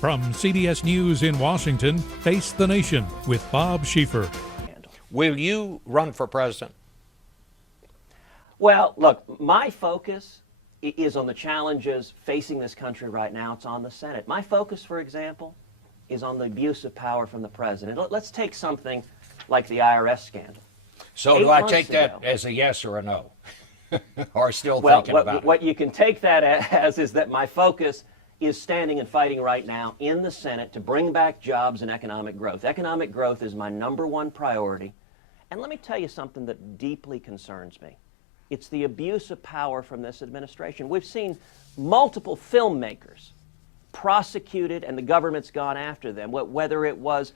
From CBS News in Washington, Face the Nation with Bob Schieffer. Will you run for president? Well, look, my focus is on the challenges facing this country right now. It's on the Senate. My focus, for example, is on the abuse of power from the president. Let's take something like the IRS scandal. So do I take that as a yes or a no? Or still thinking about it? What you can take that as is that my focus is standing and fighting right now in the Senate to bring back jobs and economic growth. Economic growth is my #1 priority. And let me tell you something that deeply concerns me. It's the abuse of power from this administration. We've seen multiple filmmakers prosecuted and the government's gone after them, whether it was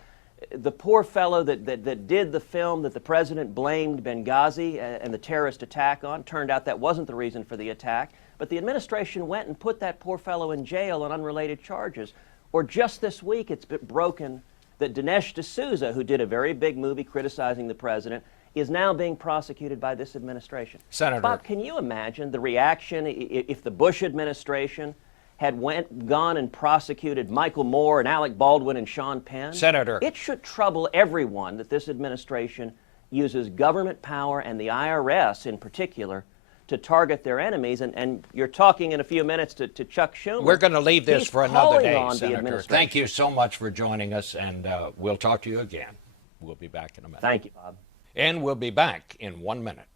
the poor fellow that did the film that the president blamed Benghazi and the terrorist attack on. Turned out that wasn't the reason for the attack, but the administration went and put that poor fellow in jail on unrelated charges. Or just this week, it's been broken that Dinesh D'Souza, who did a very big movie criticizing the president, is now being prosecuted by this administration. Senator. Bob, can you imagine the reaction if the Bush administration had gone and prosecuted Michael Moore and Alec Baldwin and Sean Penn? Senator. It should trouble everyone that this administration uses government power and the IRS in particular to target their enemies. And you're talking in a few minutes to Chuck Schumer. We're going to leave this He's for another calling day, on the Senator. administration. Thank you so much for joining us, and we'll talk to you again. We'll be back in a minute. Thank you, Bob. And we'll be back in 1 minute.